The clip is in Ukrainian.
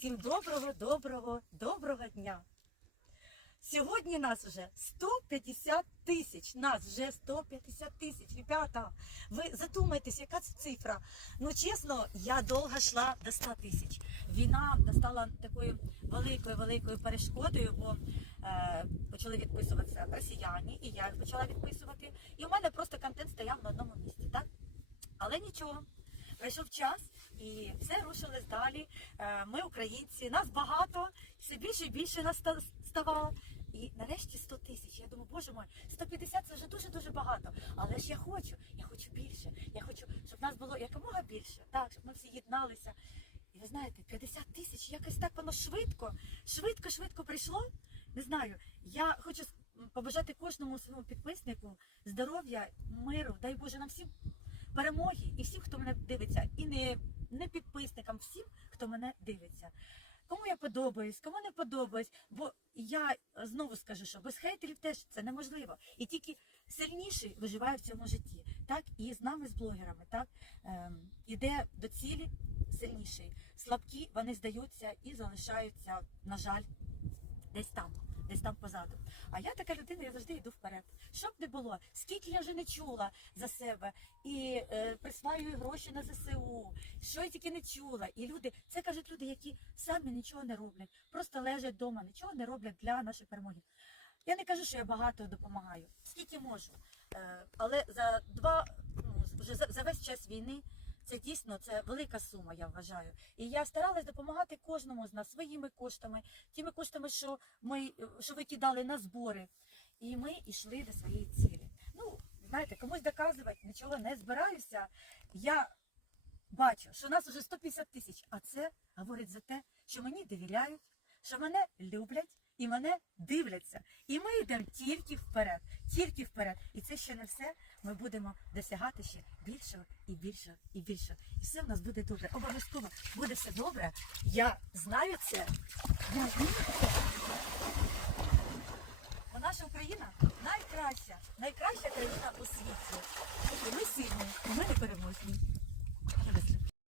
Всім доброго, доброго, доброго дня. Сьогодні нас вже 150 тисяч. Нас вже 150 тисяч. Ребята, ви задумайтесь, яка це цифра. Ну чесно, я довго йшла до 100 тисяч. Війна стала такою великою великою перешкодою, бо е, почали відписуватися росіяни, і я їх почала відписувати. І у мене просто контент стояв на одному місці, так? Але нічого. Пройшов час і все рушилось далі. Е, Ми українці, нас багато, все більше і більше нас ста- ставало. І нарешті 100 тисяч. Я думаю, боже мой, 150 це вже дуже-дуже багато. Але ж я хочу, я хочу більше. Я хочу, щоб нас було якомога більше, так, щоб ми всі єдналися. І ви знаєте, 50 тисяч, якось так воно швидко, швидко, швидко прийшло. Не знаю. Я хочу побажати кожному своєму підписнику здоров'я, миру, дай Боже нам всім перемоги і всім, хто мене дивиться, і не, не підписникам, всім, хто мене дивиться. Кому я подобаюсь, кому не подобаюсь, бо я знову скажу, що без хейтерів теж це неможливо. І тільки сильніший виживає в цьому житті. Так і з нами, з блогерами, так ем, іде до цілі сильніший. Слабкі вони здаються і залишаються, на жаль, десь там, десь там позаду. А я така людина, я завжди йду вперед. Що б не було, скільки я вже не чула за себе і е, присваюю гроші на ЗСУ, що я тільки не чула. І люди, це кажуть люди, які самі нічого не роблять, просто лежать вдома, нічого не роблять для нашої перемоги. Я не кажу, що я багато допомагаю, скільки можу. Е, але за два, ну, вже за, за весь час війни. Це дійсно це велика сума, я вважаю. І я старалась допомагати кожному з нас своїми коштами, тими коштами, що ми що ви кидали на збори. І ми йшли до своєї цілі. Ну, знаєте, комусь доказувати нічого не збираюся. Я бачу, що нас вже 150 тисяч, а це говорить за те, що мені довіряють, що мене люблять і мене дивляться. І ми йдемо тільки вперед, тільки вперед. І це ще не все. Ми будемо досягати ще більшого і більшого і більшого. І все в нас буде добре. Обов'язково буде все добре. Я знаю це. Я вірю це. Наша Україна найкраща, найкраща країна у світі.